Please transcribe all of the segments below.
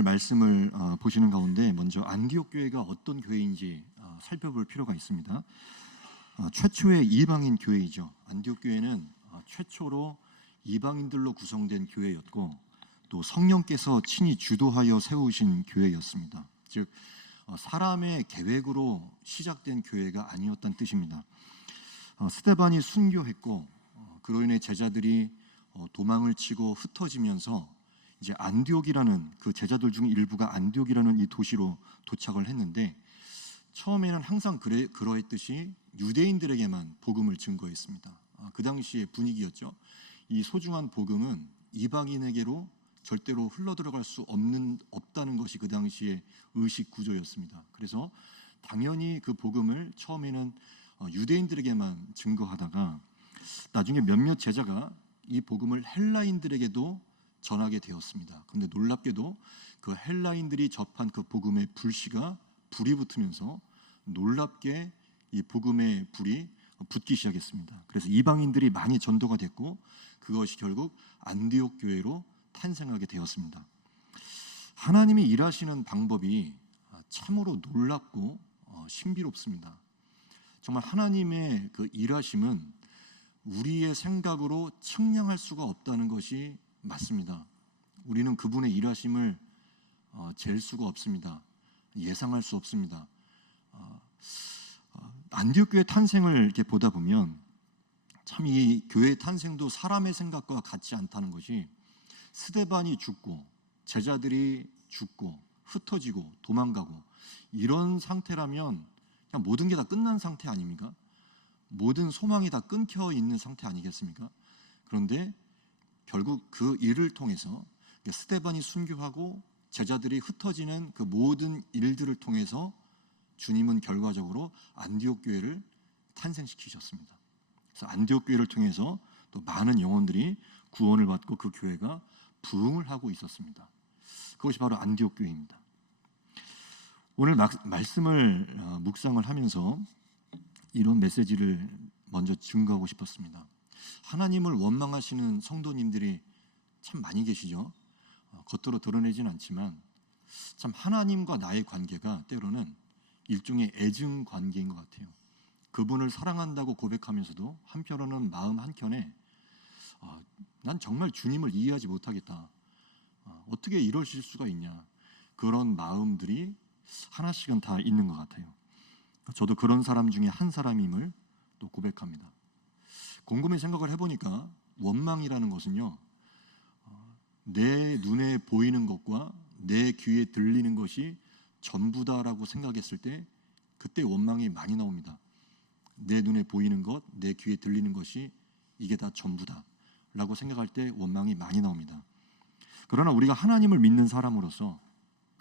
오늘 말씀을 보시는 가운데 먼저 안디옥 교회가 어떤 교회인지 살펴볼 필요가 있습니다. 최초의 이방인 교회이죠. 안디옥 교회는 최초로 이방인들로 구성된 교회였고 또 성령께서 친히 주도하여 세우신 교회였습니다. 즉 사람의 계획으로 시작된 교회가 아니었다는 뜻입니다. 스데반이 순교했고 그로 인해 제자들이 도망을 치고 흩어지면서 이제 안디옥이라는 그 제자들 중 일부가 안디옥이라는 이 도시로 도착을 했는데 처음에는 항상 그러했듯이 유대인들에게만 복음을 증거했습니다. 그 당시의 분위기였죠. 이 소중한 복음은 이방인에게로 절대로 흘러들어갈 수 없다는 것이 그 당시의 의식 구조였습니다. 그래서 당연히 그 복음을 처음에는 유대인들에게만 증거하다가 나중에 몇몇 제자가 이 복음을 헬라인들에게도 전하게 되었습니다. 그런데 놀랍게도 그 헬라인들이 접한 그 복음의 불씨가 불이 붙으면서 놀랍게 이 복음의 불이 붙기 시작했습니다. 그래서 이방인들이 많이 전도가 됐고 그것이 결국 안디옥 교회로 탄생하게 되었습니다. 하나님이 일하시는 방법이 참으로 놀랍고 신비롭습니다. 정말 하나님의 그 일하심은 우리의 생각으로 측량할 수가 없다는 것이 맞습니다. 우리는 그분의 일하심을 잴 수가 없습니다. 예상할 수 없습니다. 안디옥 교회 탄생을 이렇게 보다 보면 참 이 교회의 탄생도 사람의 생각과 같지 않다는 것이 스데반이 죽고 제자들이 죽고 흩어지고 도망가고 이런 상태라면 그냥 모든 게 다 끝난 상태 아닙니까? 모든 소망이 다 끊겨 있는 상태 아니겠습니까? 그런데 결국 그 일을 통해서 스데반이 순교하고 제자들이 흩어지는 그 모든 일들을 통해서 주님은 결과적으로 안디옥 교회를 탄생시키셨습니다. 그래서 안디옥 교회를 통해서 또 많은 영혼들이 구원을 받고 그 교회가 부흥을 하고 있었습니다. 그것이 바로 안디옥 교회입니다. 오늘 말씀을 묵상을 하면서 이런 메시지를 먼저 증거하고 싶었습니다. 하나님을 원망하시는 성도님들이 참 많이 계시죠. 겉으로 드러내지는 않지만 참 하나님과 나의 관계가 때로는 일종의 애증 관계인 것 같아요. 그분을 사랑한다고 고백하면서도 한편으로는 마음 한켠에 난 정말 주님을 이해하지 못하겠다. 어떻게 이러실 수가 있냐. 그런 마음들이 하나씩은 다 있는 것 같아요. 저도 그런 사람 중에 한 사람임을 또 고백합니다. 곰곰이 생각을 해보니까 원망이라는 것은요, 내 눈에 보이는 것과 내 귀에 들리는 것이 전부다라고 생각했을 때 그때 원망이 많이 나옵니다. 내 눈에 보이는 것, 내 귀에 들리는 것이 이게 다 전부다 라고 생각할 때 원망이 많이 나옵니다. 그러나 우리가 하나님을 믿는 사람으로서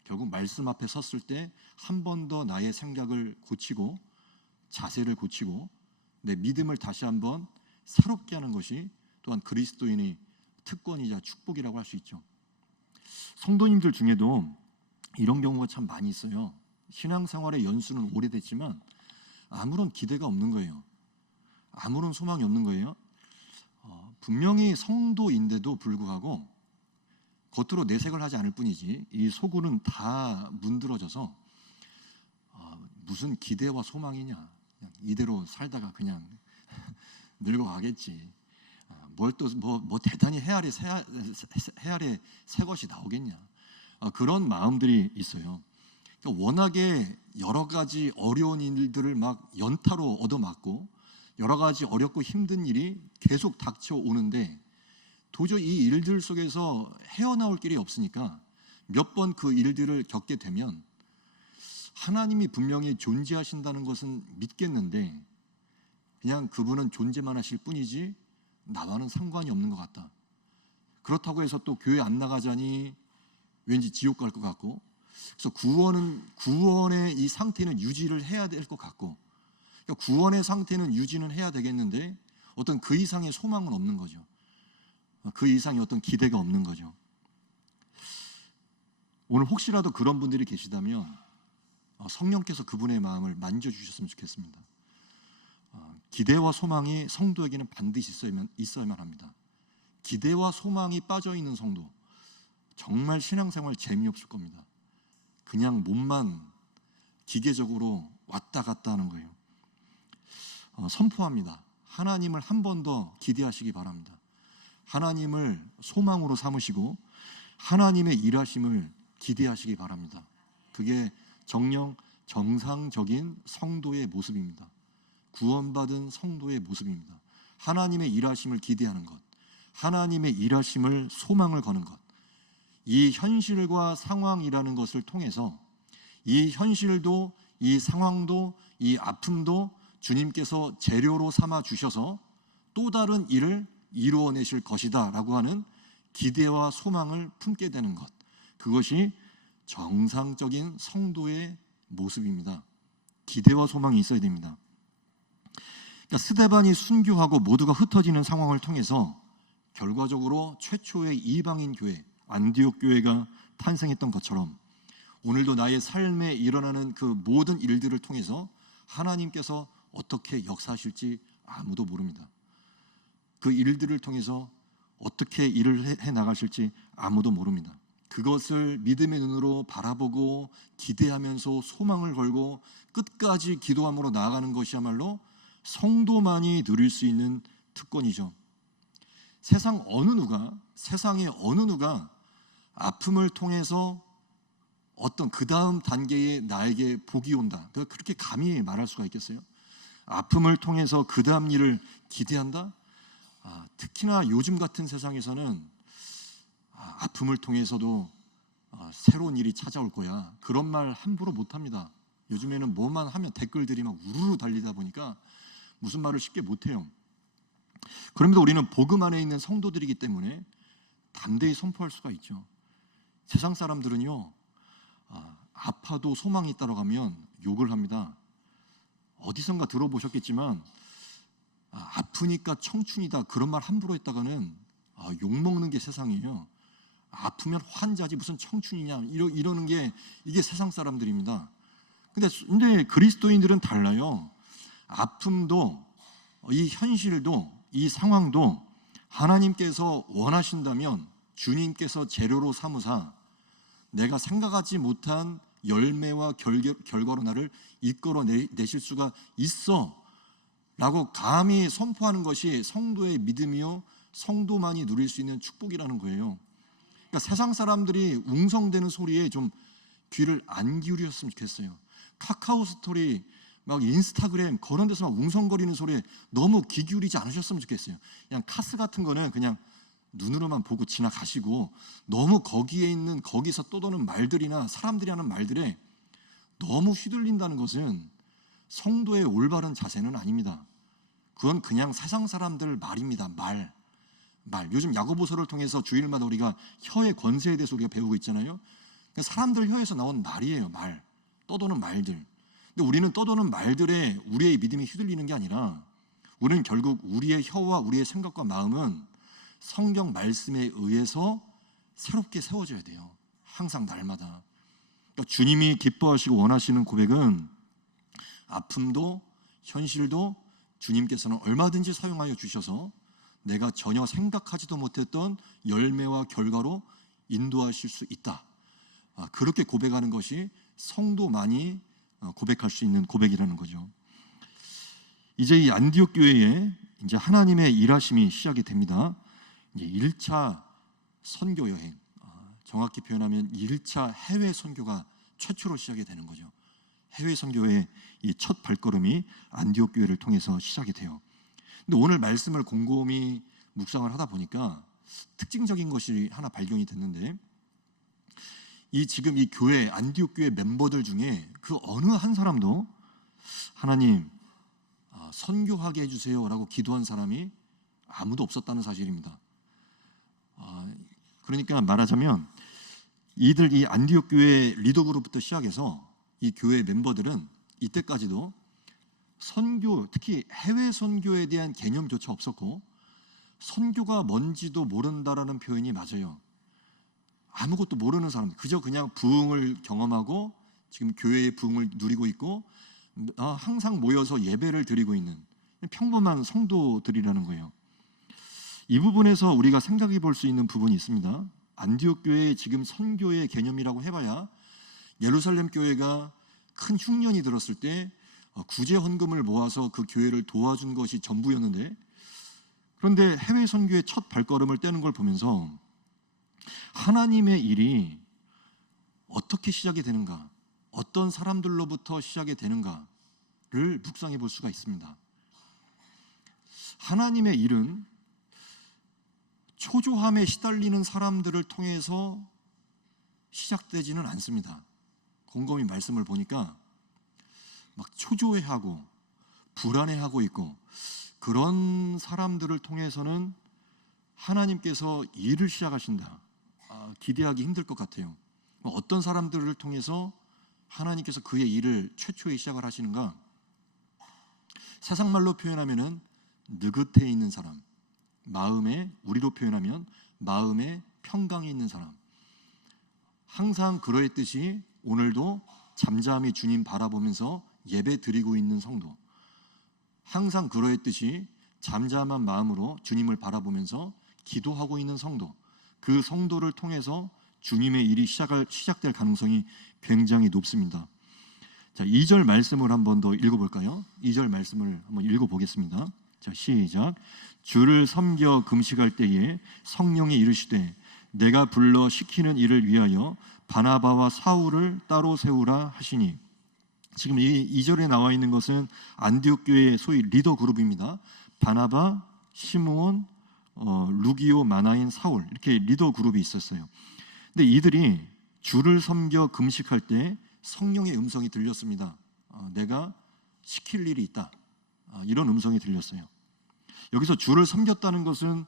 결국 말씀 앞에 섰을 때 한 번 더 나의 생각을 고치고 자세를 고치고 내 믿음을 다시 한번 새롭게 하는 것이 또한 그리스도인의 특권이자 축복이라고 할 수 있죠. 성도님들 중에도 이런 경우가 참 많이 있어요. 신앙생활의 연수는 오래됐지만 아무런 기대가 없는 거예요. 아무런 소망이 없는 거예요. 분명히 성도인데도 불구하고 겉으로 내색을 하지 않을 뿐이지 이 속으로는 다 문드러져서 무슨 기대와 소망이냐, 그냥 이대로 살다가 그냥 늙어가겠지. 뭘 또 뭐 대단히 헤아려 새 것이 나오겠냐. 그런 마음들이 있어요. 그러니까 워낙에 여러 가지 어려운 일들을 막 연타로 얻어맞고 여러 가지 어렵고 힘든 일이 계속 닥쳐오는데 도저히 이 일들 속에서 헤어나올 길이 없으니까 몇 번 그 일들을 겪게 되면 하나님이 분명히 존재하신다는 것은 믿겠는데 그냥 그분은 존재만 하실 뿐이지 나와는 상관이 없는 것 같다. 그렇다고 해서 또 교회 안 나가자니 왠지 지옥 갈 것 같고, 그래서 구원의 이 상태는 유지를 해야 될 것 같고, 그러니까 구원의 상태는 유지는 해야 되겠는데 어떤 그 이상의 소망은 없는 거죠. 그 이상의 어떤 기대가 없는 거죠. 오늘 혹시라도 그런 분들이 계시다면 성령께서 그분의 마음을 만져주셨으면 좋겠습니다. 기대와 소망이 성도에게는 반드시 있어야만 합니다. 기대와 소망이 빠져있는 성도, 정말 신앙생활 재미없을 겁니다. 그냥 몸만 기계적으로 왔다 갔다 하는 거예요. 선포합니다. 하나님을 한 번 더 기대하시기 바랍니다. 하나님을 소망으로 삼으시고 하나님의 일하심을 기대하시기 바랍니다. 그게 정령 정상적인 성도의 모습입니다. 구원받은 성도의 모습입니다. 하나님의 일하심을 기대하는 것, 하나님의 일하심을 소망을 거는 것, 이 현실과 상황이라는 것을 통해서 이 현실도 이 상황도 이 아픔도 주님께서 재료로 삼아 주셔서 또 다른 일을 이루어내실 것이다 라고 하는 기대와 소망을 품게 되는 것, 그것이 정상적인 성도의 모습입니다. 기대와 소망이 있어야 됩니다. 그러니까 스데반이 순교하고 모두가 흩어지는 상황을 통해서 결과적으로 최초의 이방인 교회 안디옥 교회가 탄생했던 것처럼 오늘도 나의 삶에 일어나는 그 모든 일들을 통해서 하나님께서 어떻게 역사하실지 아무도 모릅니다. 그 일들을 통해서 어떻게 일을 해 나가실지 아무도 모릅니다. 그것을 믿음의 눈으로 바라보고 기대하면서 소망을 걸고 끝까지 기도함으로 나아가는 것이야말로 성도만이 누릴 수 있는 특권이죠. 세상의 어느 누가 아픔을 통해서 어떤 그 다음 단계에 나에게 복이 온다, 그렇게 감히 말할 수가 있겠어요? 아픔을 통해서 그 다음 일을 기대한다? 특히나 요즘 같은 세상에서는 아픔을 통해서도 새로운 일이 찾아올 거야, 그런 말 함부로 못합니다. 요즘에는 뭐만 하면 댓글들이 막 우르르 달리다 보니까 무슨 말을 쉽게 못해요. 그럼에도 우리는 복음 안에 있는 성도들이기 때문에 담대히 선포할 수가 있죠. 세상 사람들은요, 아파도 소망이 있다고 하면 욕을 합니다. 어디선가 들어보셨겠지만 아프니까 청춘이다, 그런 말 함부로 했다가는 욕먹는 게 세상이에요. 아프면 환자지 무슨 청춘이냐 이러는 게 이게 세상 사람들입니다. 근데 그리스도인들은 달라요. 아픔도 이 현실도 이 상황도 하나님께서 원하신다면 주님께서 재료로 삼으사 내가 생각하지 못한 열매와 결과로 나를 이끌어내실 수가 있어 라고 감히 선포하는 것이 성도의 믿음이요 성도만이 누릴 수 있는 축복이라는 거예요. 그러니까 세상 사람들이 웅성대는 소리에 좀 귀를 안 기울였으면 좋겠어요. 카카오 스토리, 막 인스타그램 그런 데서 막 웅성거리는 소리에 너무 귀 기울이지 않으셨으면 좋겠어요. 그냥 카스 같은 거는 그냥 눈으로만 보고 지나가시고 너무 거기서 떠도는 말들이나 사람들이 하는 말들에 너무 휘둘린다는 것은 성도의 올바른 자세는 아닙니다. 그건 그냥 세상 사람들 말입니다. 말. 요즘 야고보서를 통해서 주일마다 우리가 혀의 권세에 대해서 우리가 배우고 있잖아요. 사람들 혀에서 나온 말이에요. 말. 떠도는 말들. 근데 우리는 떠도는 말들에 우리의 믿음이 휘둘리는 게 아니라 우리는 결국 우리의 혀와 우리의 생각과 마음은 성경 말씀에 의해서 새롭게 세워져야 돼요. 항상 날마다. 그러니까 주님이 기뻐하시고 원하시는 고백은 아픔도 현실도 주님께서는 얼마든지 사용하여 주셔서 내가 전혀 생각하지도 못했던 열매와 결과로 인도하실 수 있다. 그렇게 고백하는 것이 성도만이 고백할 수 있는 고백이라는 거죠. 이제 이 안디옥 교회에 이제 하나님의 일하심이 시작이 됩니다. 이제 1차 선교 여행, 정확히 표현하면 1차 해외 선교가 최초로 시작이 되는 거죠. 해외 선교의 이 첫 발걸음이 안디옥 교회를 통해서 시작이 돼요. 근데 오늘 말씀을 곰곰이 묵상을 하다 보니까 특징적인 것이 하나 발견이 됐는데, 지금 이 교회 안디옥 교회 멤버들 중에 그 어느 한 사람도 하나님 선교하게 해주세요라고 기도한 사람이 아무도 없었다는 사실입니다. 그러니까 말하자면 이 안디옥 교회 리더그룹부터 시작해서 이 교회 멤버들은 이때까지도 선교, 특히 해외 선교에 대한 개념조차 없었고 선교가 뭔지도 모른다라는 표현이 맞아요. 아무것도 모르는 사람들, 그냥 부흥을 경험하고 지금 교회의 부흥을 누리고 있고 항상 모여서 예배를 드리고 있는 평범한 성도들이라는 거예요. 이 부분에서 우리가 생각해 볼 수 있는 부분이 있습니다. 안디옥 교회의 지금 선교의 개념이라고 해봐야 예루살렘 교회가 큰 흉년이 들었을 때 구제 헌금을 모아서 그 교회를 도와준 것이 전부였는데, 그런데 해외 선교의 첫 발걸음을 떼는 걸 보면서 하나님의 일이 어떻게 시작이 되는가, 어떤 사람들로부터 시작이 되는가를 묵상해 볼 수가 있습니다. 하나님의 일은 초조함에 시달리는 사람들을 통해서 시작되지는 않습니다. 곰곰이 말씀을 보니까 막 초조해하고 불안해하고 있고 그런 사람들을 통해서는 하나님께서 일을 시작하신다, 기대하기 힘들 것 같아요. 어떤 사람들을 통해서 하나님께서 그의 일을 최초에 시작을 하시는가? 세상 말로 표현하면은 느긋해 있는 사람, 마음에, 우리로 표현하면 마음에 평강이 있는 사람, 항상 그러했듯이 오늘도 잠잠히 주님 바라보면서 예배 드리고 있는 성도, 항상 그러했듯이 잠잠한 마음으로 주님을 바라보면서 기도하고 있는 성도, 그 성도를 통해서 주님의 일이 시작될 가능성이 굉장히 높습니다. 자, 2절 말씀을 한 번 더 읽어볼까요? 2절 말씀을 한번 읽어보겠습니다. 자, 시작. 주를 섬겨 금식할 때에 성령이 이르시되 내가 불러 시키는 일을 위하여 바나바와 사울을 따로 세우라 하시니. 지금 이 2절에 나와 있는 것은 안디옥 교회의 소위 리더 그룹입니다. 바나바, 시므온, 루기오, 마나인, 사울, 이렇게 리더 그룹이 있었어요. 근데 이들이 주를 섬겨 금식할 때 성령의 음성이 들렸습니다. 내가 시킬 일이 있다, 이런 음성이 들렸어요. 여기서 주를 섬겼다는 것은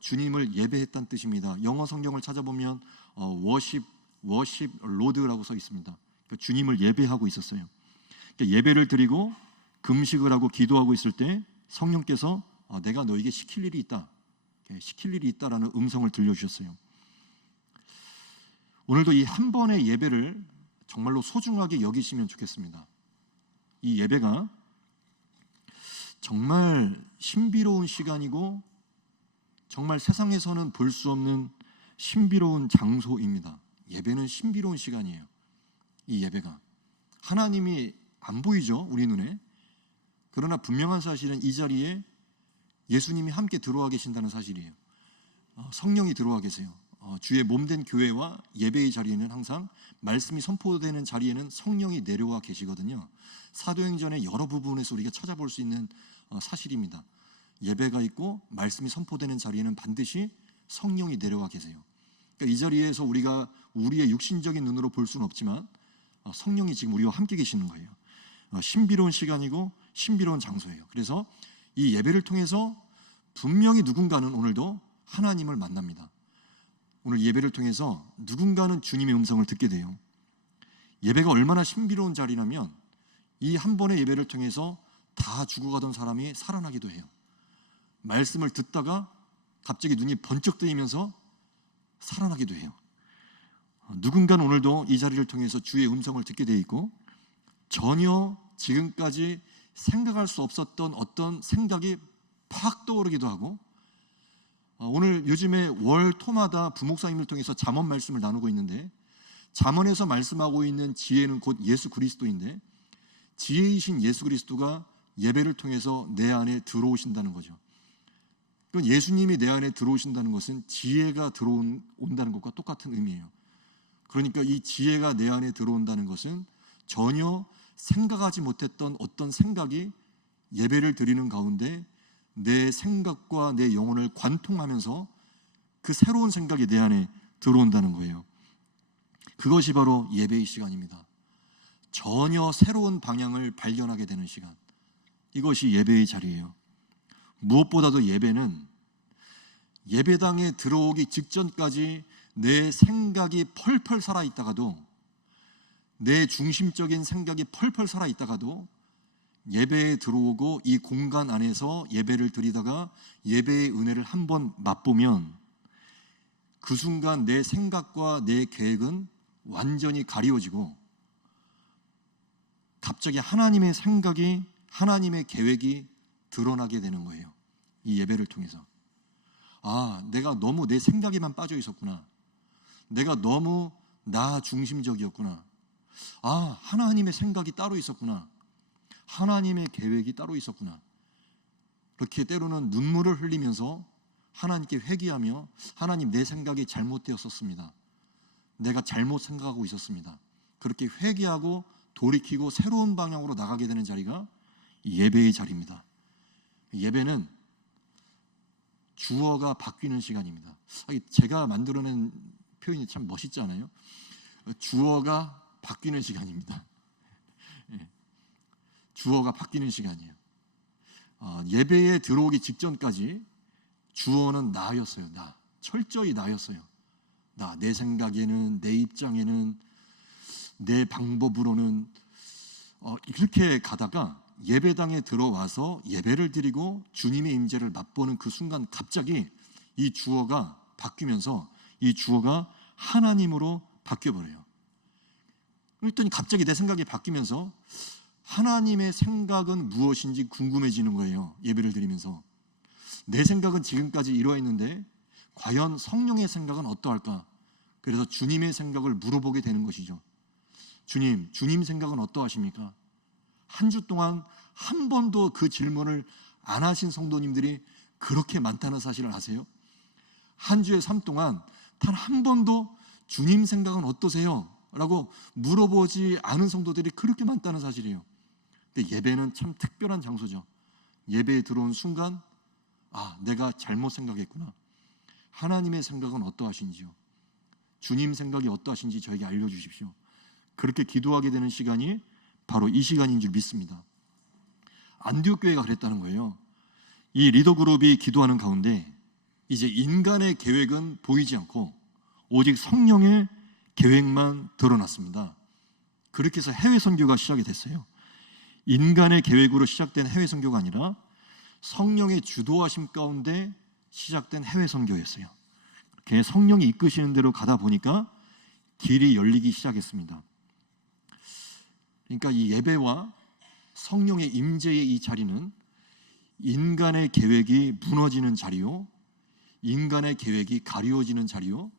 주님을 예배했다는 뜻입니다. 영어 성경을 찾아보면 워십 로드라고 써 있습니다. 그러니까 주님을 예배하고 있었어요. 그러니까 예배를 드리고 금식을 하고 기도하고 있을 때 성령께서 내가 너에게 시킬 일이 있다, 시킬 일이 있다라는 음성을 들려주셨어요. 오늘도 이 한 번의 예배를 정말로 소중하게 여기시면 좋겠습니다. 이 예배가 정말 신비로운 시간이고 정말 세상에서는 볼 수 없는 신비로운 장소입니다. 예배는 신비로운 시간이에요. 이 예배가 하나님이 안 보이죠, 우리 눈에. 그러나 분명한 사실은 이 자리에 예수님이 함께 들어와 계신다는 사실이에요. 성령이 들어와 계세요. 주의 몸된 교회와 예배의 자리에는 항상 말씀이 선포되는 자리에는 성령이 내려와 계시거든요. 사도행전의 여러 부분에서 우리가 찾아볼 수 있는 사실입니다. 예배가 있고 말씀이 선포되는 자리에는 반드시 성령이 내려와 계세요. 그러니까 이 자리에서 우리가 우리의 육신적인 눈으로 볼 수는 없지만 성령이 지금 우리와 함께 계시는 거예요. 신비로운 시간이고 신비로운 장소예요. 그래서 이 예배를 통해서 분명히 누군가는 오늘도 하나님을 만납니다. 오늘 예배를 통해서 누군가는 주님의 음성을 듣게 돼요. 예배가 얼마나 신비로운 자리라면 이 한 번의 예배를 통해서 다 죽어가던 사람이 살아나기도 해요. 말씀을 듣다가 갑자기 눈이 번쩍 뜨이면서 살아나기도 해요. 누군가는 오늘도 이 자리를 통해서 주의 음성을 듣게 돼 있고 전혀 지금까지 생각할 수 없었던 어떤 생각이 팍 떠오르기도 하고, 오늘 요즘에 월 토마다 부목사님을 통해서 잠언 말씀을 나누고 있는데 잠언에서 말씀하고 있는 지혜는 곧 예수 그리스도인데 지혜이신 예수 그리스도가 예배를 통해서 내 안에 들어오신다는 거죠. 그건 예수님이 내 안에 들어오신다는 것은 지혜가 들어온다는 것과 똑같은 의미예요. 그러니까 이 지혜가 내 안에 들어온다는 것은 전혀 생각하지 못했던 어떤 생각이 예배를 드리는 가운데 내 생각과 내 영혼을 관통하면서 그 새로운 생각이 내 안에 들어온다는 거예요. 그것이 바로 예배의 시간입니다. 전혀 새로운 방향을 발견하게 되는 시간, 이것이 예배의 자리예요. 무엇보다도 예배는 예배당에 들어오기 직전까지 내 생각이 펄펄 살아있다가도, 내 중심적인 생각이 펄펄 살아있다가도 예배에 들어오고 이 공간 안에서 예배를 드리다가 예배의 은혜를 한번 맛보면 그 순간 내 생각과 내 계획은 완전히 가리워지고 갑자기 하나님의 생각이, 하나님의 계획이 드러나게 되는 거예요. 이 예배를 통해서 내가 너무 내 생각에만 빠져 있었구나, 내가 너무 나 중심적이었구나. 아, 하나님의 생각이 따로 있었구나. 하나님의 계획이 따로 있었구나. 그렇게 때로는 눈물을 흘리면서 하나님께 회개하며 하나님, 내 생각이 잘못되었었습니다. 내가 잘못 생각하고 있었습니다. 그렇게 회개하고 돌이키고 새로운 방향으로 나가게 되는 자리가 예배의 자리입니다. 예배는 주어가 바뀌는 시간입니다. 제가 만들어낸 표현이 참 멋있잖아요. 주어가 바뀌는 시간입니다. 주어가 바뀌는 시간이에요. 예배에 들어오기 직전까지 주어는 나였어요. 나. 철저히 나였어요. 나. 내 생각에는, 내 입장에는, 내 방법으로는 이렇게 가다가 예배당에 들어와서 예배를 드리고 주님의 임재를 맛보는 그 순간 갑자기 이 주어가 바뀌면서 이 주어가 하나님으로 바뀌어버려요. 그랬더니 갑자기 내 생각이 바뀌면서 하나님의 생각은 무엇인지 궁금해지는 거예요. 예배를 드리면서 내 생각은 지금까지 이러했는데 과연 성령의 생각은 어떠할까? 그래서 주님의 생각을 물어보게 되는 것이죠. 주님 생각은 어떠하십니까? 한 주 동안 한 번도 그 질문을 안 하신 성도님들이 그렇게 많다는 사실을 아세요? 한 주의 삶 동안 단 한 번도 주님 생각은 어떠세요? 라고 물어보지 않은 성도들이 그렇게 많다는 사실이에요. 근데 예배는 참 특별한 장소죠. 예배에 들어온 순간, 아, 내가 잘못 생각했구나. 하나님의 생각은 어떠하신지요? 주님 생각이 어떠하신지 저에게 알려주십시오. 그렇게 기도하게 되는 시간이 바로 이 시간인 줄 믿습니다. 안디옥 교회가 그랬다는 거예요. 이 리더 그룹이 기도하는 가운데 이제 인간의 계획은 보이지 않고 오직 성령의 계획만 드러났습니다. 그렇게 해서 해외 선교가 시작이 됐어요. 인간의 계획으로 시작된 해외 선교가 아니라 성령의 주도하심 가운데 시작된 해외 선교였어요. 그렇게 성령이 이끄시는 대로 가다 보니까 길이 열리기 시작했습니다. 그러니까 이 예배와 성령의 임재의 이 자리는 인간의 계획이 무너지는 자리요, 인간의 계획이 가리워지는 자리요,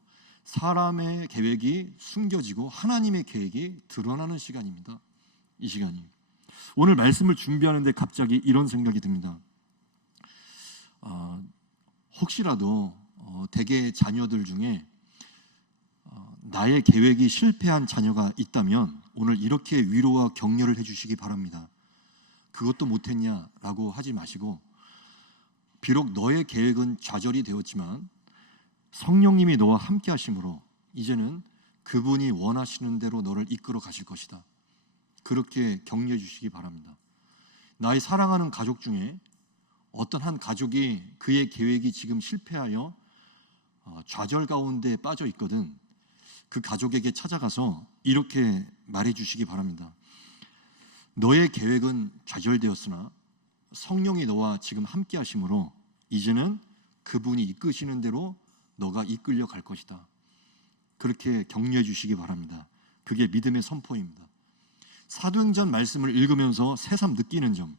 사람의 계획이 숨겨지고 하나님의 계획이 드러나는 시간입니다. 이 시간이. 오늘 말씀을 준비하는데 갑자기 이런 생각이 듭니다. 혹시라도 대개 자녀들 중에 나의 계획이 실패한 자녀가 있다면 오늘 이렇게 위로와 격려를 해주시기 바랍니다. 그것도 못했냐라고 하지 마시고, 비록 너의 계획은 좌절이 되었지만 성령님이 너와 함께 하심으로 이제는 그분이 원하시는 대로 너를 이끌어 가실 것이다. 그렇게 격려해 주시기 바랍니다. 나의 사랑하는 가족 중에 어떤 한 가족이 그의 계획이 지금 실패하여 좌절 가운데 빠져 있거든, 그 가족에게 찾아가서 이렇게 말해 주시기 바랍니다. 너의 계획은 좌절되었으나 성령이 너와 지금 함께 하심으로 이제는 그분이 이끄시는 대로 너가 이끌려 갈 것이다. 그렇게 격려해 주시기 바랍니다. 그게 믿음의 선포입니다. 사도행전 말씀을 읽으면서 새삼 느끼는 점,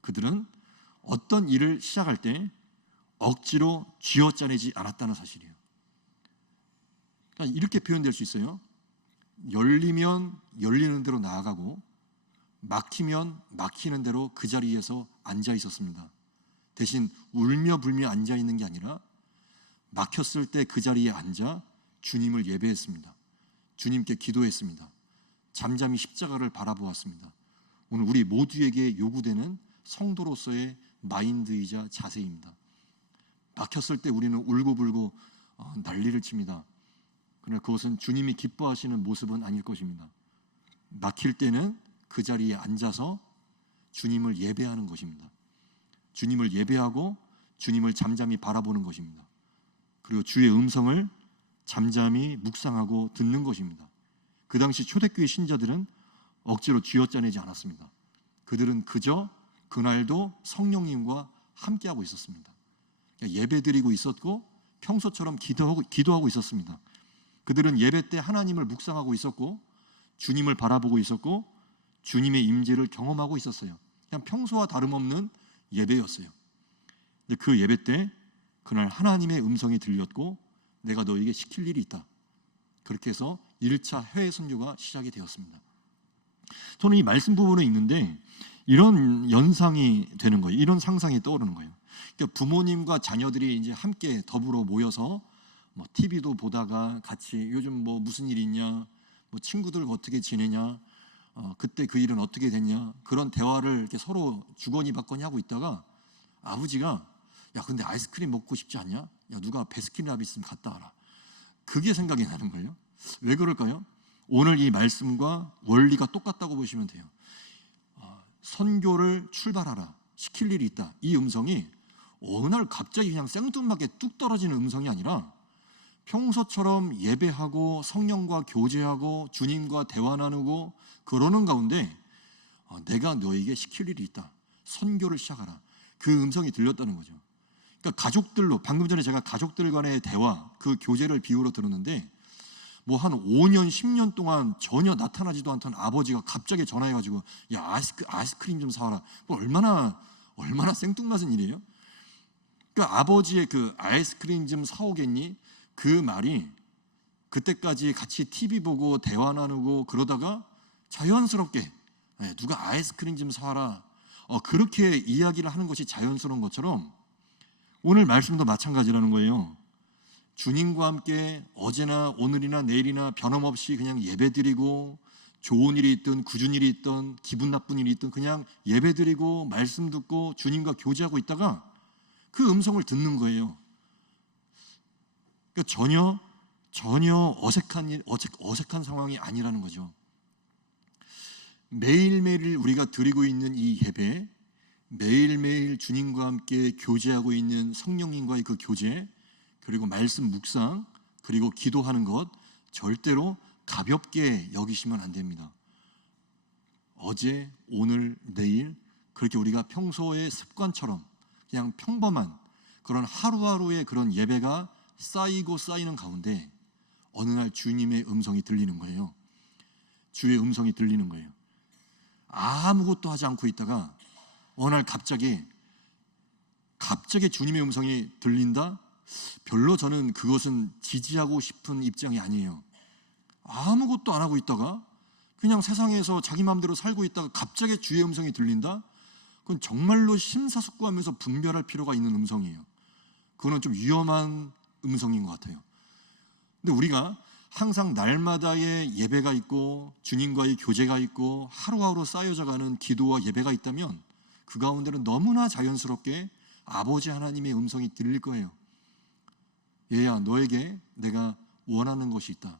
그들은 어떤 일을 시작할 때 억지로 쥐어짜내지 않았다는 사실이에요. 그러니까 이렇게 표현될 수 있어요. 열리면 열리는 대로 나아가고 막히면 막히는 대로 그 자리에서 앉아 있었습니다. 대신 울며 불며 앉아 있는 게 아니라 막혔을 때 그 자리에 앉아 주님을 예배했습니다. 주님께 기도했습니다. 잠잠히 십자가를 바라보았습니다. 오늘 우리 모두에게 요구되는 성도로서의 마인드이자 자세입니다. 막혔을 때 우리는 울고불고 난리를 칩니다. 그러나 그것은 주님이 기뻐하시는 모습은 아닐 것입니다. 막힐 때는 그 자리에 앉아서 주님을 예배하는 것입니다. 주님을 예배하고 주님을 잠잠히 바라보는 것입니다. 그리고 주의 음성을 잠잠히 묵상하고 듣는 것입니다. 그 당시 초대교회 신자들은 억지로 쥐어짜내지 않았습니다. 그들은 그저 그날도 성령님과 함께하고 있었습니다. 예배드리고 있었고 평소처럼 기도하고 있었습니다. 그들은 예배 때 하나님을 묵상하고 있었고 주님을 바라보고 있었고 주님의 임재를 경험하고 있었어요. 그냥 평소와 다름없는 예배였어요. 근데 그 예배 때 그날 하나님의 음성이 들렸고 내가 너에게 시킬 일이 있다. 그렇게 해서 1차 해외 선교가 시작이 되었습니다. 저는 이 말씀 부분에 있는데 이런 연상이 되는 거예요. 이런 상상이 떠오르는 거예요. 그러니까 부모님과 자녀들이 이제 함께 더불어 모여서 뭐 TV도 보다가 같이 요즘 뭐 무슨 일이 있냐, 뭐 친구들 어떻게 지내냐, 그때 그 일은 어떻게 됐냐, 그런 대화를 이렇게 서로 주거니 받거니 하고 있다가 아버지가 야 근데 아이스크림 먹고 싶지 않냐? 야 누가 베스킨라빈스 있으면 갔다 와라. 그게 생각이 나는 거예요. 왜 그럴까요? 오늘 이 말씀과 원리가 똑같다고 보시면 돼요. 선교를 출발하라, 시킬 일이 있다. 이 음성이 어느 날 갑자기 그냥 생뚱맞게 뚝 떨어지는 음성이 아니라 평소처럼 예배하고 성령과 교제하고 주님과 대화 나누고 그러는 가운데 내가 너에게 시킬 일이 있다. 선교를 시작하라. 그 음성이 들렸다는 거죠. 그러니까 가족들로, 방금 전에 제가 가족들 간의 대화, 그 교제를 비유로 들었는데 뭐 한 5년, 10년 동안 전혀 나타나지도 않던 아버지가 갑자기 전화해가지고 야 아이스크림 좀 사와라. 뭐 얼마나 생뚱맞은 일이에요. 그러니까 아버지의 그 아이스크림 좀 사오겠니? 그 말이 그때까지 같이 TV 보고 대화 나누고 그러다가 자연스럽게 누가 아이스크림 좀 사와라. 그렇게 이야기를 하는 것이 자연스러운 것처럼 오늘 말씀도 마찬가지라는 거예요. 주님과 함께 어제나 오늘이나 내일이나 변함없이 그냥 예배드리고 좋은 일이 있든 굳은 일이 있든 기분 나쁜 일이 있든 그냥 예배드리고 말씀 듣고 주님과 교제하고 있다가 그 음성을 듣는 거예요. 그러니까 전혀 어색한 상황이 아니라는 거죠. 매일매일 우리가 드리고 있는 이 예배, 매일매일 주님과 함께 교제하고 있는 성령님과의 그 교제, 그리고 말씀 묵상, 그리고 기도하는 것 절대로 가볍게 여기시면 안 됩니다. 어제, 오늘, 내일 그렇게 우리가 평소의 습관처럼 그냥 평범한 그런 하루하루의 그런 예배가 쌓이고 쌓이는 가운데 어느 날 주님의 음성이 들리는 거예요. 주의 음성이 들리는 거예요. 아무것도 하지 않고 있다가 어느 날 갑자기 주님의 음성이 들린다? 별로 저는 그것은 지지하고 싶은 입장이 아니에요. 아무것도 안 하고 있다가 그냥 세상에서 자기 마음대로 살고 있다가 갑자기 주의 음성이 들린다? 그건 정말로 심사숙고하면서 분별할 필요가 있는 음성이에요. 그거는 좀 위험한 음성인 것 같아요. 근데 우리가 항상 날마다의 예배가 있고 주님과의 교제가 있고 하루하루 쌓여져가는 기도와 예배가 있다면 그 가운데는 너무나 자연스럽게 아버지 하나님의 음성이 들릴 거예요. 얘야, 너에게 내가 원하는 것이 있다.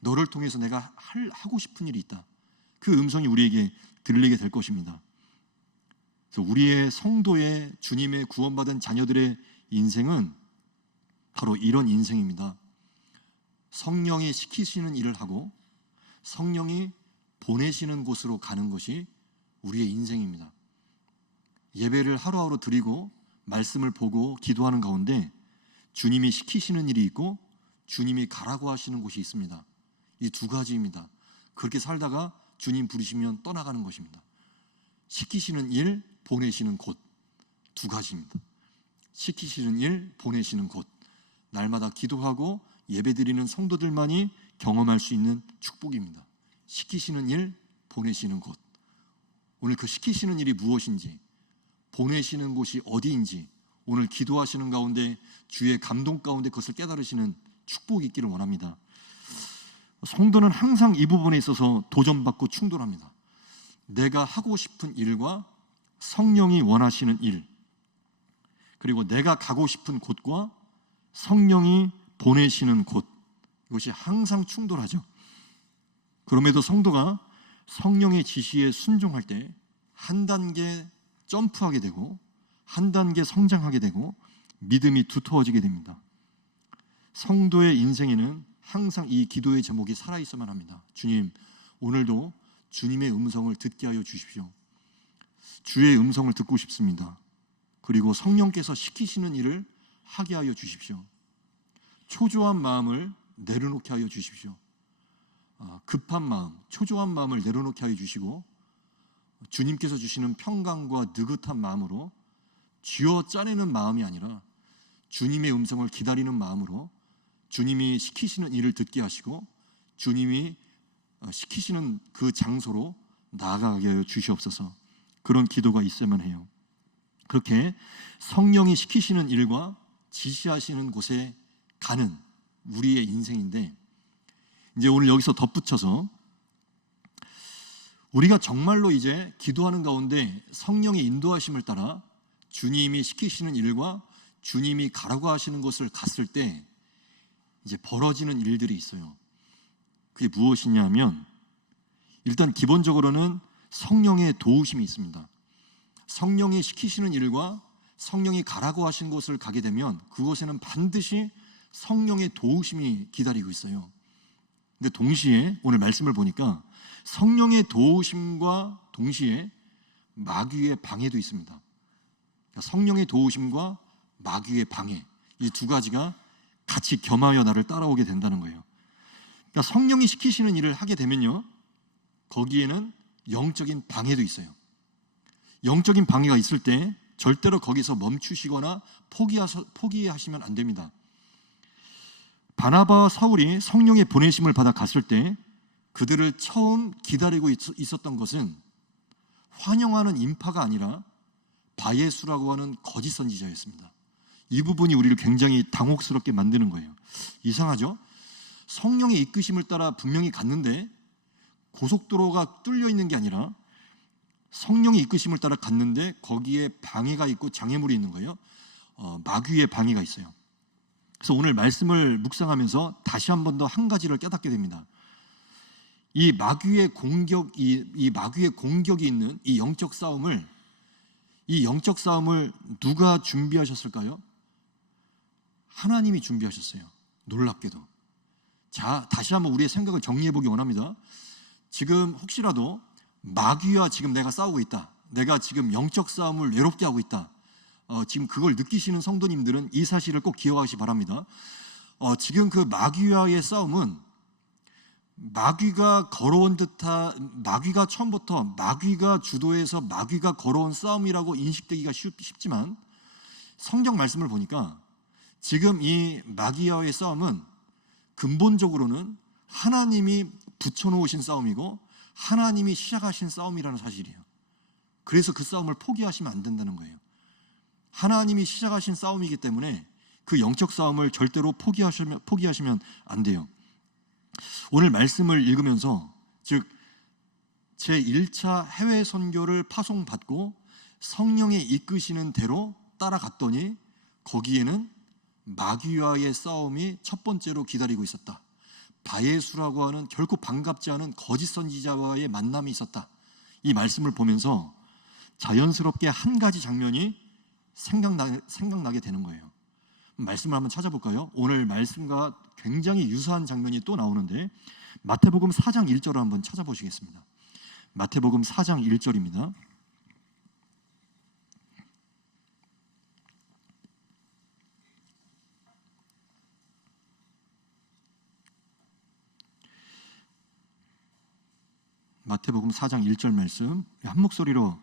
너를 통해서 내가 하고 싶은 일이 있다. 그 음성이 우리에게 들리게 될 것입니다. 그래서 우리의 성도의 주님의 구원받은 자녀들의 인생은 바로 이런 인생입니다. 성령이 시키시는 일을 하고 성령이 보내시는 곳으로 가는 것이 우리의 인생입니다. 예배를 하루하루 드리고 말씀을 보고 기도하는 가운데 주님이 시키시는 일이 있고 주님이 가라고 하시는 곳이 있습니다. 이 두 가지입니다. 그렇게 살다가 주님 부르시면 떠나가는 것입니다. 시키시는 일, 보내시는 곳, 두 가지입니다. 시키시는 일, 보내시는 곳. 날마다 기도하고 예배드리는 성도들만이 경험할 수 있는 축복입니다. 시키시는 일, 보내시는 곳. 오늘 그 시키시는 일이 무엇인지, 보내시는 곳이 어디인지 오늘 기도하시는 가운데 주의 감동 가운데 그것을 깨달으시는 축복이 있기를 원합니다. 성도는 항상 이 부분에 있어서 도전받고 충돌합니다. 내가 하고 싶은 일과 성령이 원하시는 일, 그리고 내가 가고 싶은 곳과 성령이 보내시는 곳, 이것이 항상 충돌하죠. 그럼에도 성도가 성령의 지시에 순종할 때 한 단계 점프하게 되고 한 단계 성장하게 되고 믿음이 두터워지게 됩니다. 성도의 인생에는 항상 이 기도의 제목이 살아있어만 합니다. 주님, 오늘도 주님의 음성을 듣게 하여 주십시오. 주의 음성을 듣고 싶습니다. 그리고 성령께서 시키시는 일을 하게 하여 주십시오. 초조한 마음을 내려놓게 하여 주십시오. 급한 마음, 초조한 마음을 내려놓게 하여 주시고 주님께서 주시는 평강과 느긋한 마음으로 쥐어 짜내는 마음이 아니라 주님의 음성을 기다리는 마음으로 주님이 시키시는 일을 듣게 하시고 주님이 시키시는 그 장소로 나아가게 하여 주시옵소서. 그런 기도가 있어야만 해요. 그렇게 성령이 시키시는 일과 지시하시는 곳에 가는 우리의 인생인데, 이제 오늘 여기서 덧붙여서 우리가 정말로 이제 기도하는 가운데 성령의 인도하심을 따라 주님이 시키시는 일과 주님이 가라고 하시는 곳을 갔을 때 이제 벌어지는 일들이 있어요. 그게 무엇이냐면, 일단 기본적으로는 성령의 도우심이 있습니다. 성령이 시키시는 일과 성령이 가라고 하신 곳을 가게 되면 그곳에는 반드시 성령의 도우심이 기다리고 있어요. 근데 동시에 오늘 말씀을 보니까 성령의 도우심과 동시에 마귀의 방해도 있습니다. 그러니까 성령의 도우심과 마귀의 방해, 이 두 가지가 같이 겸하여 나를 따라오게 된다는 거예요. 그러니까 성령이 시키시는 일을 하게 되면요, 거기에는 영적인 방해도 있어요. 영적인 방해가 있을 때 절대로 거기서 멈추시거나 포기하시면 안 됩니다. 바나바와 사울이 성령의 보내심을 받아 갔을 때 그들을 처음 기다리고 있었던 것은 환영하는 인파가 아니라 바예수라고 하는 거짓 선지자였습니다. 이 부분이 우리를 굉장히 당혹스럽게 만드는 거예요. 이상하죠? 성령의 이끄심을 따라 분명히 갔는데 고속도로가 뚫려 있는 게 아니라 성령의 이끄심을 따라 갔는데 거기에 방해가 있고 장애물이 있는 거예요. 마귀의 방해가 있어요. 그래서 오늘 말씀을 묵상하면서 다시 한 번 더 한 가지를 깨닫게 됩니다. 이 마귀의 공격이 있는 이 영적 싸움을 누가 준비하셨을까요? 하나님이 준비하셨어요. 놀랍게도. 자, 다시 한번 우리의 생각을 정리해 보기 원합니다. 지금 혹시라도 마귀와 지금 내가 싸우고 있다, 내가 지금 영적 싸움을 외롭게 하고 있다, 지금 그걸 느끼시는 성도님들은 이 사실을 꼭 기억하시기 바랍니다. 지금 그 마귀와의 싸움은 마귀가 처음부터 마귀가 주도해서 마귀가 걸어온 싸움이라고 인식되기가 쉽지만 성경 말씀을 보니까 지금 이 마귀와의 싸움은 근본적으로는 하나님이 붙여놓으신 싸움이고 하나님이 시작하신 싸움이라는 사실이에요. 그래서 그 싸움을 포기하시면 안 된다는 거예요. 하나님이 시작하신 싸움이기 때문에 그 영적 싸움을 절대로 포기하시면 안 돼요. 오늘 말씀을 읽으면서, 즉 제1차 해외 선교를 파송받고 성령의 이끄시는 대로 따라갔더니 거기에는 마귀와의 싸움이 첫 번째로 기다리고 있었다. 바예수라고 하는 결코 반갑지 않은 거짓 선지자와의 만남이 있었다. 이 말씀을 보면서 자연스럽게 한 가지 장면이 생각나게 되는 거예요. 말씀을 한번 찾아볼까요? 오늘 말씀과 굉장히 유사한 장면이 또 나오는데 마태복음 4장 1절을 한번 찾아보시겠습니다. 마태복음 4장 1절입니다. 마태복음 4장 1절 말씀 한 목소리로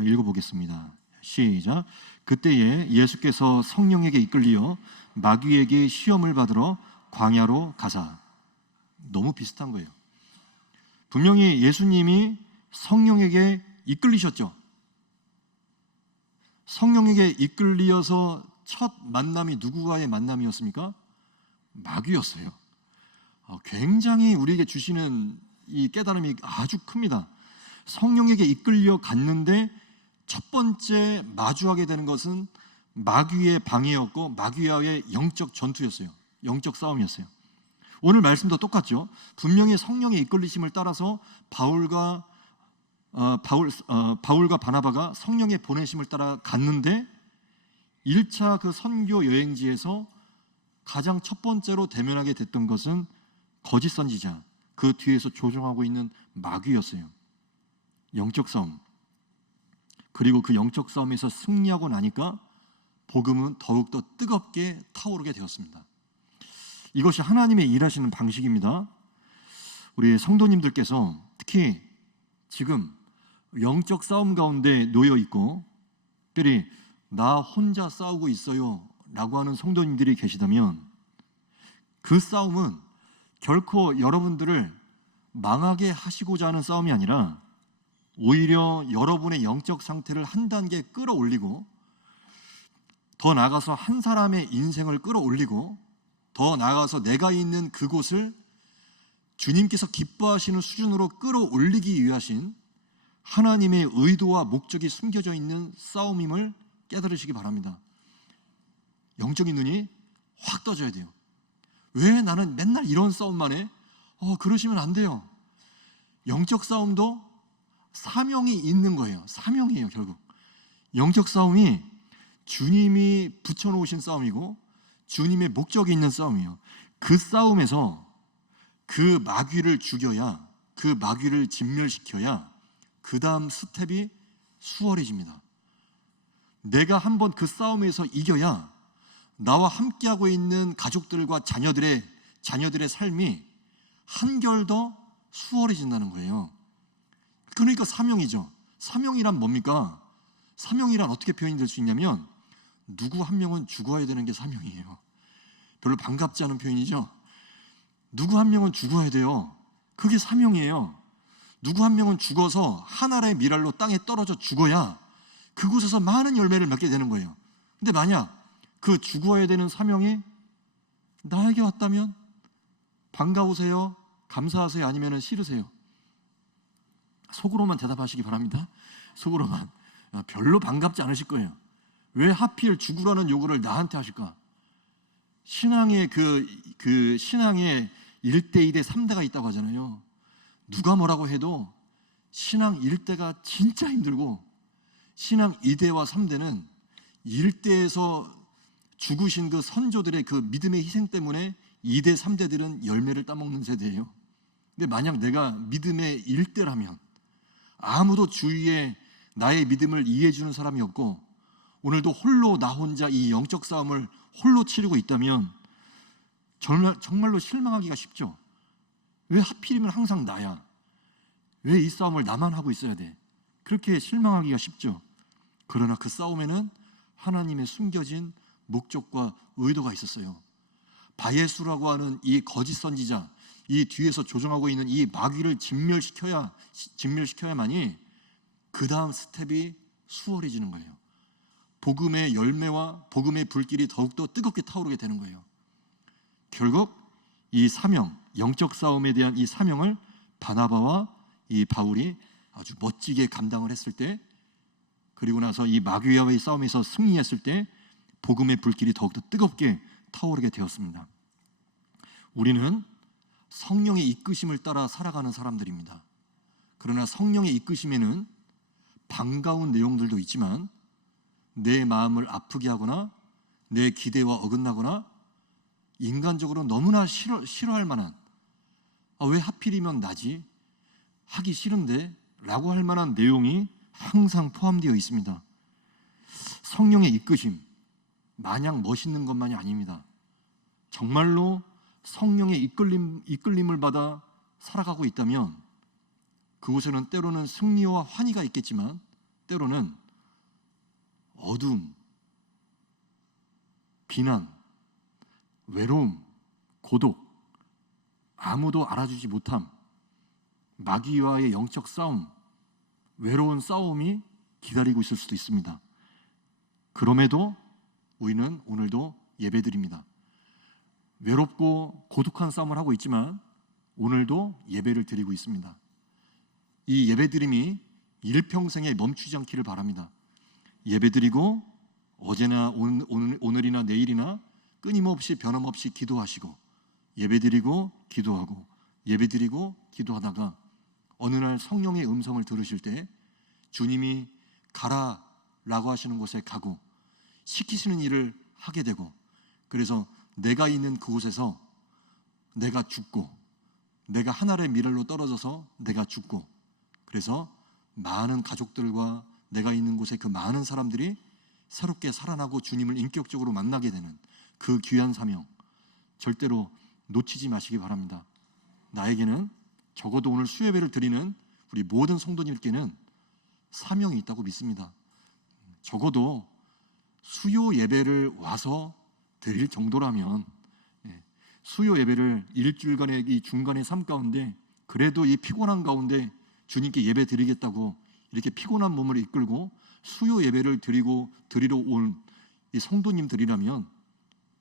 읽어보겠습니다. 시작. 그때에 예수께서 성령에게 이끌리어 마귀에게 시험을 받으러 광야로 가사. 너무 비슷한 거예요. 분명히 예수님이 성령에게 이끌리셨죠. 성령에게 이끌리어서 첫 만남이 누구와의 만남이었습니까? 마귀였어요. 굉장히 우리에게 주시는 이 깨달음이 아주 큽니다. 성령에게 이끌려 갔는데 첫 번째 마주하게 되는 것은 마귀의 방해였고 마귀와의 영적 전투였어요. 영적 싸움이었어요. 오늘 말씀도 똑같죠. 분명히 성령의 이끌리심을 따라서 바울과 바나바가 성령의 보내심을 따라 갔는데 1차 그 선교 여행지에서 가장 첫 번째로 대면하게 됐던 것은 거짓 선지자, 그 뒤에서 조종하고 있는 마귀였어요. 영적 싸움. 그리고 그 영적 싸움에서 승리하고 나니까 복음은 더욱더 뜨겁게 타오르게 되었습니다. 이것이 하나님의 일하시는 방식입니다. 우리 성도님들께서 특히 지금 영적 싸움 가운데 놓여 있고 특별히 나 혼자 싸우고 있어요 라고 하는 성도님들이 계시다면 그 싸움은 결코 여러분들을 망하게 하시고자 하는 싸움이 아니라 오히려 여러분의 영적 상태를 한 단계 끌어올리고, 더 나아가서 한 사람의 인생을 끌어올리고, 더 나아가서 내가 있는 그곳을 주님께서 기뻐하시는 수준으로 끌어올리기 위하신 하나님의 의도와 목적이 숨겨져 있는 싸움임을 깨달으시기 바랍니다. 영적인 눈이 확 떠져야 돼요. 왜 나는 맨날 이런 싸움만 해? 그러시면 안 돼요. 영적 싸움도 사명이 있는 거예요. 사명이에요. 결국 영적 싸움이 주님이 붙여놓으신 싸움이고 주님의 목적이 있는 싸움이에요. 그 싸움에서 그 마귀를 죽여야, 그 마귀를 진멸시켜야 그 다음 스텝이 수월해집니다. 내가 한번 그 싸움에서 이겨야 나와 함께하고 있는 가족들과 자녀들의 삶이 한결 더 수월해진다는 거예요. 그러니까 사명이죠. 사명이란 뭡니까? 사명이란 어떻게 표현이 될 수 있냐면, 누구 한 명은 죽어야 되는 게 사명이에요. 별로 반갑지 않은 표현이죠. 누구 한 명은 죽어야 돼요. 그게 사명이에요. 누구 한 명은 죽어서 하늘의 미랄로 땅에 떨어져 죽어야 그곳에서 많은 열매를 맺게 되는 거예요. 근데 만약 그 죽어야 되는 사명이 나에게 왔다면 반가우세요? 감사하세요? 아니면 싫으세요? 속으로만 대답하시기 바랍니다. 속으로만. 별로 반갑지 않으실 거예요. 왜 하필 죽으라는 요구를 나한테 하실까? 신앙의 신앙의 1대, 2대, 3대가 있다고 하잖아요. 누가 뭐라고 해도 신앙 1대가 진짜 힘들고, 신앙 2대와 3대는 1대에서 죽으신 그 선조들의 그 믿음의 희생 때문에 2대, 3대들은 열매를 따먹는 세대예요. 근데 만약 내가 믿음의 1대라면 아무도 주위에 나의 믿음을 이해해 주는 사람이 없고, 오늘도 홀로 나 혼자 이 영적 싸움을 홀로 치르고 있다면 정말로 실망하기가 쉽죠. 왜 하필이면 항상 나야? 왜 이 싸움을 나만 하고 있어야 돼? 그렇게 실망하기가 쉽죠. 그러나 그 싸움에는 하나님의 숨겨진 목적과 의도가 있었어요. 바예수라고 하는 이 거짓 선지자, 이 뒤에서 조종하고 있는 이 마귀를 진멸시켜야만이 그 다음 스텝이 수월해지는 거예요. 복음의 열매와 복음의 불길이 더욱더 뜨겁게 타오르게 되는 거예요. 결국 이 사명, 영적 싸움에 대한 이 사명을 바나바와 이 바울이 아주 멋지게 감당을 했을 때, 그리고 나서 이 마귀와의 싸움에서 승리했을 때 복음의 불길이 더욱더 뜨겁게 타오르게 되었습니다. 우리는 성령의 이끄심을 따라 살아가는 사람들입니다. 그러나 성령의 이끄심에는 반가운 내용들도 있지만 내 마음을 아프게 하거나 내 기대와 어긋나거나 인간적으로 너무나 싫어할 만한, 왜 하필이면 나지? 하기 싫은데? 라고 할 만한 내용이 항상 포함되어 있습니다. 성령의 이끄심, 마냥 멋있는 것만이 아닙니다. 정말로 성령의 이끌림을 받아 살아가고 있다면 그곳에는 때로는 승리와 환희가 있겠지만 때로는 어둠, 비난, 외로움, 고독, 아무도 알아주지 못함, 마귀와의 영적 싸움, 외로운 싸움이 기다리고 있을 수도 있습니다. 그럼에도 우리는 오늘도 예배드립니다. 외롭고 고독한 싸움을 하고 있지만 오늘도 예배를 드리고 있습니다. 이 예배드림이 일평생에 멈추지 않기를 바랍니다. 예배드리고 어제나 오늘이나 내일이나 끊임없이 변함없이 기도하시고, 예배드리고 기도하고 예배드리고 기도하다가 어느 날 성령의 음성을 들으실 때 주님이 가라라고 하시는 곳에 가고 시키시는 일을 하게 되고, 그래서 내가 있는 그곳에서 내가 죽고, 내가 하늘의 미랄로 떨어져서 내가 죽고, 그래서 많은 가족들과 내가 있는 곳에 그 많은 사람들이 새롭게 살아나고 주님을 인격적으로 만나게 되는 그 귀한 사명, 절대로 놓치지 마시기 바랍니다. 나에게는, 적어도 오늘 수요예배를 드리는 우리 모든 성도님께는 사명이 있다고 믿습니다. 적어도 수요 예배를 와서 드릴 정도라면, 수요 예배를 일주일간의 이 중간의 삶 가운데 그래도 이 피곤한 가운데 주님께 예배 드리겠다고 이렇게 피곤한 몸을 이끌고 수요 예배를 드리러 온 이 성도님들이라면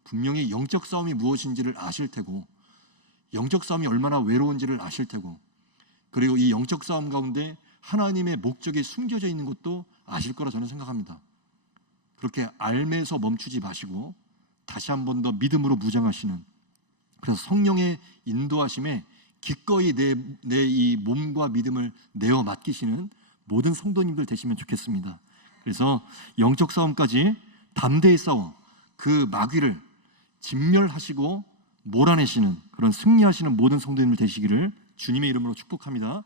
분명히 영적 싸움이 무엇인지를 아실 테고, 영적 싸움이 얼마나 외로운지를 아실 테고, 그리고 이 영적 싸움 가운데 하나님의 목적이 숨겨져 있는 것도 아실 거라 저는 생각합니다. 그렇게 알면서 멈추지 마시고 다시 한 번 더 믿음으로 무장하시는, 그래서 성령의 인도하심에 기꺼이 내 이 몸과 믿음을 내어 맡기시는 모든 성도님들 되시면 좋겠습니다. 그래서 영적 싸움까지 담대히 싸워 그 마귀를 진멸하시고 몰아내시는, 그런 승리하시는 모든 성도님들 되시기를 주님의 이름으로 축복합니다.